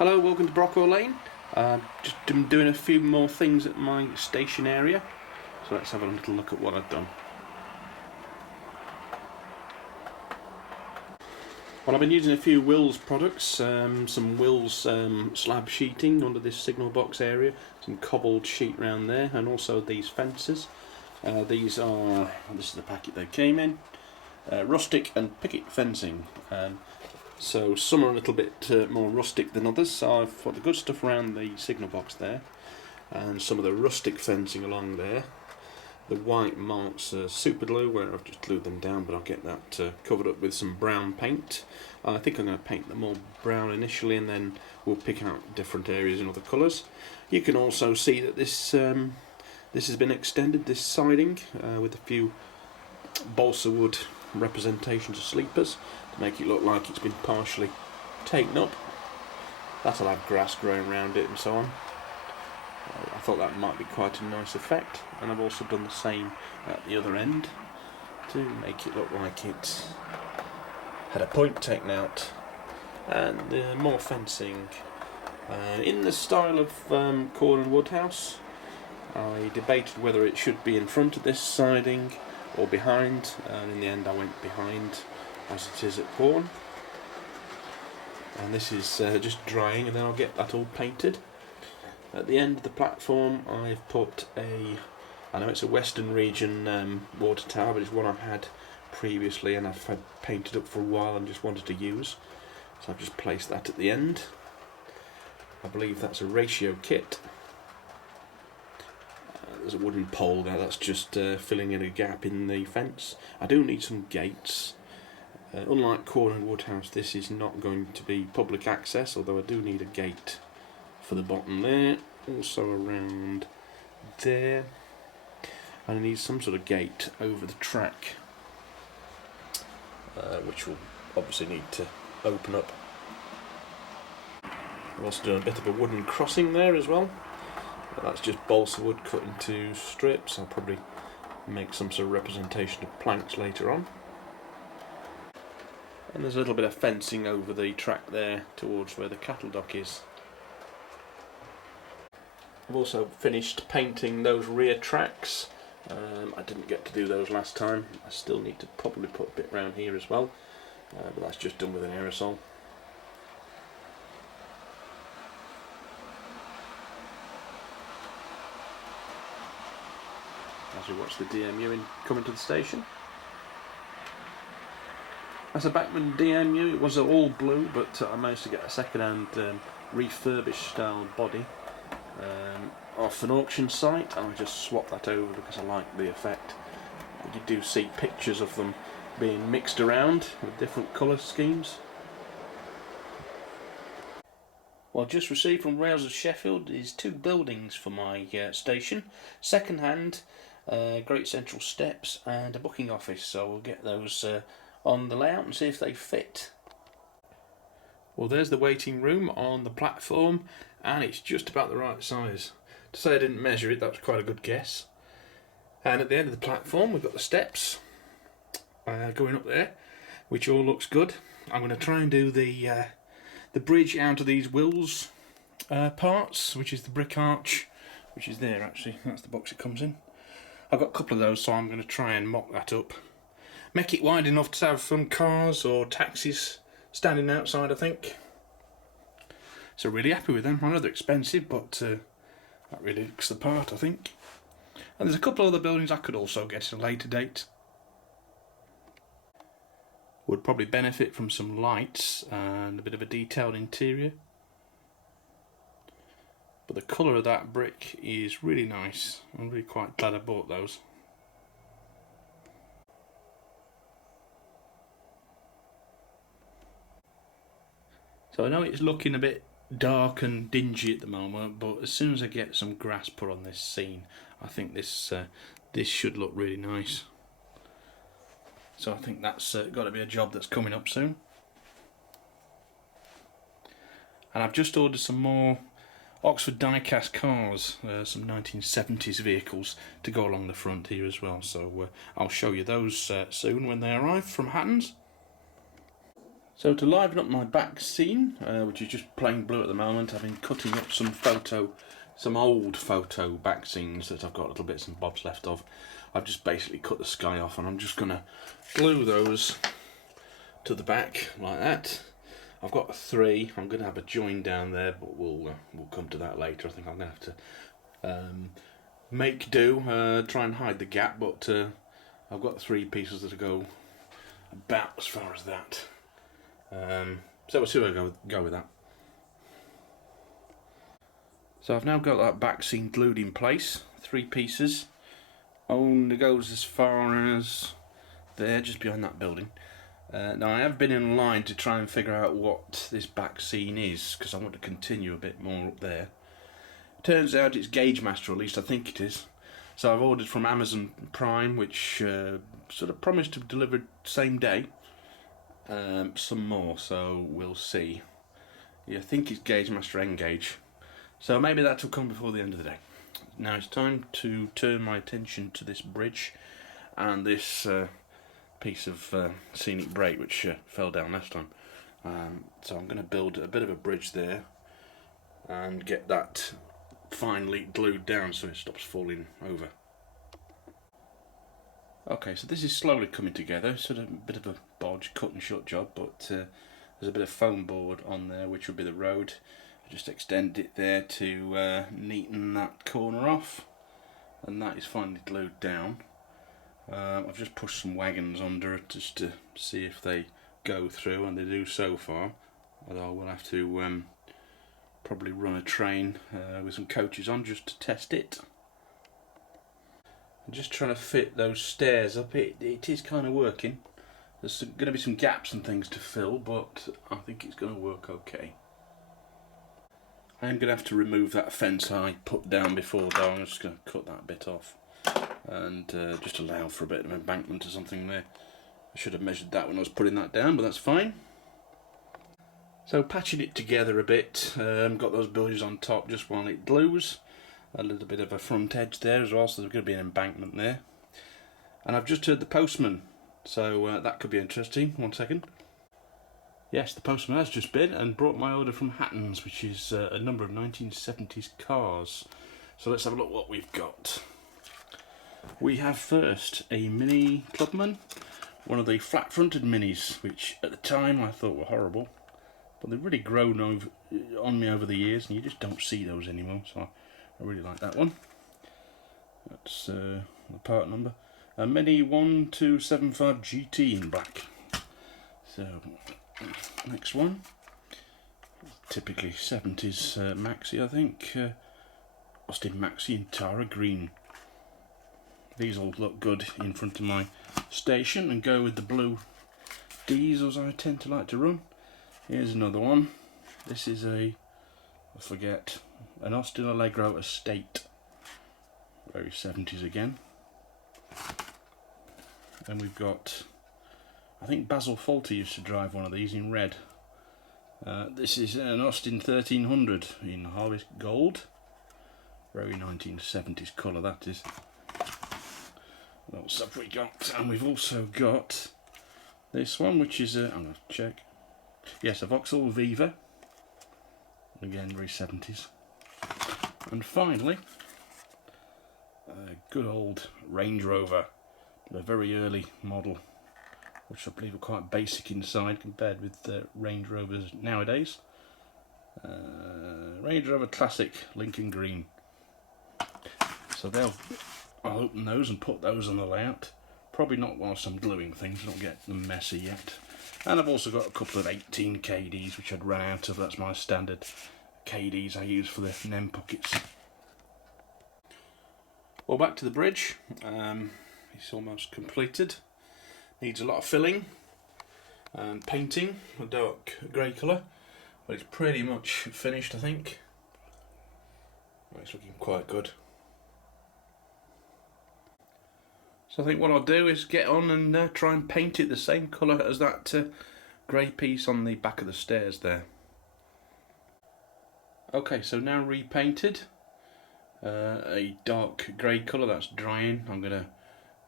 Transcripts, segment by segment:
Hello, welcome to Brockwell Lane. Just doing a few more things at my station area, so let's have a little look at what I've done. Well, I've been using a few Wills products, some Wills slab sheeting under this signal box area, some cobbled sheet round there, and also these fences. This is the packet they came in, rustic and picket fencing. So some are a little bit more rustic than others, so I've put the good stuff around the signal box there, and some of the rustic fencing along there. The white marks are super glue, where I've just glued them down, but I'll get that covered up with some brown paint. I think I'm going to paint them all brown initially, and then we'll pick out different areas in other colours. You can also see that this has been extended, this siding, with a few balsa wood representations of sleepers to make it look like it's been partially taken up. That'll have grass growing around it and so on. I thought that might be quite a nice effect, and I've also done the same at the other end to make it look like it had a point taken out. And more fencing in the style of Quorn and Woodhouse. I debated whether it should be in front of this siding or behind, and in the end I went behind, as it is at Quorn. And this is just drying, and then I'll get that all painted. At the end of the platform I've put I know it's a Western Region water tower, but it's one I've had previously and I've had painted up for a while and just wanted to use. So I've just placed that at the end. I believe that's a ratio kit. There's a wooden pole there, that's just filling in a gap in the fence. I do need some gates. Unlike Quorn and Woodhouse, this is not going to be public access, although I do need a gate for the bottom there, also around there, and I need some sort of gate over the track, which will obviously need to open up. I've also done a bit of a wooden crossing there as well. That's just balsa wood cut into strips. I'll probably make some sort of representation of planks later on. And there's a little bit of fencing over the track there towards where the cattle dock is. I've also finished painting those rear tracks. I didn't get to do those last time. I still need to probably put a bit around here as well, but that's just done with an aerosol. As we watch the DMU coming to the station. That's a Bachmann DMU. It was all blue, but I managed to get a second-hand refurbished style body off an auction site, and I just swapped that over because I like the effect. You do see pictures of them being mixed around with different colour schemes. Well, just received from Rails of Sheffield is 2 buildings for my station. Second-hand, Great Central steps and a booking office, so we'll get those on the layout and see if they fit. Well, there's the waiting room on the platform, and it's just about the right size. To say I didn't measure it, that was quite a good guess. And at the end of the platform we've got the steps going up there, which all looks good. I'm going to try and do the bridge out of these Wills parts, which is the brick arch, which is there actually. That's the box it comes in. I've got a couple of those, so I'm going to try and mock that up. Make it wide enough to have some cars or taxis standing outside, I think. So really happy with them. I know they're expensive, but that really looks the part, I think. And there's a couple of other buildings I could also get at a later date. Would probably benefit from some lights and a bit of a detailed interior. But the colour of that brick is really nice. I'm really quite glad I bought those. So I know it's looking a bit dark and dingy at the moment, but as soon as I get some grass put on this scene, I think this should look really nice. So I think that's got to be a job that's coming up soon. And I've just ordered some more Oxford die-cast cars, some 1970s vehicles to go along the front here as well. So I'll show you those soon when they arrive from Hatton's. So to liven up my back scene, which is just plain blue at the moment, I've been cutting up some old photo back scenes that I've got little bits and bobs left of. I've just basically cut the sky off, and I'm just going to glue those to the back like that. I've got 3. I'm going to have a join down there, but we'll come to that later. I think I'm going to have to make do, try and hide the gap, but I've got 3 pieces that go about as far as that. So we'll see where I go with that. So I've now got that back scene glued in place, 3 pieces. Only goes as far as there, just behind that building. Now I have been in line to try and figure out what this back scene is, because I want to continue a bit more up there. Turns out it's Gauge Master, or at least I think it is. So I've ordered from Amazon Prime, which sort of promised to deliver same day. Some more, so we'll see. Yeah, I think it's Gauge Master N-Gauge. So maybe that will come before the end of the day. Now it's time to turn my attention to this bridge and this piece of scenic break which fell down last time. So I'm going to build a bit of a bridge there and get that finally glued down so it stops falling over. Okay, so this is slowly coming together, sort of a bit of a bodge, cut and shut job, but there's a bit of foam board on there which will be the road. I just extend it there to neaten that corner off, and that is finally glued down. I've just pushed some wagons under it just to see if they go through, and they do so far, although I will have to probably run a train with some coaches on just to test it. I'm just trying to fit those stairs up. It is kind of working. There's going to be some gaps and things to fill, but I think it's going to work okay. I am going to have to remove that fence I put down before, though. I'm just going to cut that bit off and just allow for a bit of embankment or something there. I should have measured that when I was putting that down, but that's fine. So patching it together a bit, got those buoys on top just while it glues. A little bit of a front edge there as well, so there's going to be an embankment there. And I've just heard the postman, so that could be interesting. 1 second. Yes, the postman has just been and brought my order from Hatton's, which is a number of 1970s cars. So let's have a look what we've got. We have first a Mini Clubman, one of the flat-fronted Minis, which at the time I thought were horrible, but they've really grown on me over the years, and you just don't see those anymore. So I really like that one. That's the part number. A Mini 1275 GT in black. So next one, typically 70s Maxi, I think. Austin Maxi in Tara Green. These all look good in front of my station and go with the blue diesels I tend to like to run. Here's another one. This is an Austin Allegro Estate. Very 70s again. And we've got, I think Basil Fawlty used to drive one of these in red. This is an Austin 1300 in Harvest Gold. Very 1970s colour that is. What else have we got? And we've also got this one, which is I'm going to check. Yes, a Vauxhall Viva. Again, very 70s. And finally, a good old Range Rover, a very early model, which I believe are quite basic inside compared with Range Rovers nowadays. Range Rover Classic Lincoln Green. So I'll open those and put those on the layout. Probably not whilst I'm gluing things, not get them messy yet. And I've also got a couple of 18 KDs which I'd run out of. That's my standard KDs I use for the NEM pockets. Well, back to the bridge. It's almost completed. Needs a lot of filling and painting, a dark grey colour, but it's pretty much finished, I think. It's looking quite good. So I think what I'll do is get on and try and paint it the same colour as that grey piece on the back of the stairs there. Okay, so now repainted. A dark grey colour, that's drying. I'm going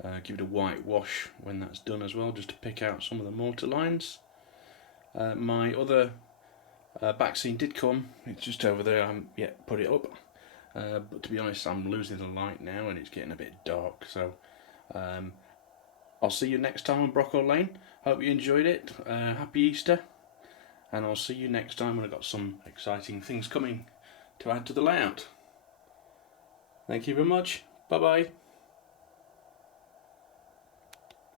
to give it a white wash when that's done as well, just to pick out some of the mortar lines. My other back scene did come. It's just over there. I haven't yet put it up. But to be honest, I'm losing the light now and it's getting a bit dark. So I'll see you next time on Brockwell Lane. Hope you enjoyed it. Happy Easter. And I'll see you next time when I've got some exciting things coming to add to the layout. Thank you very much. Bye bye.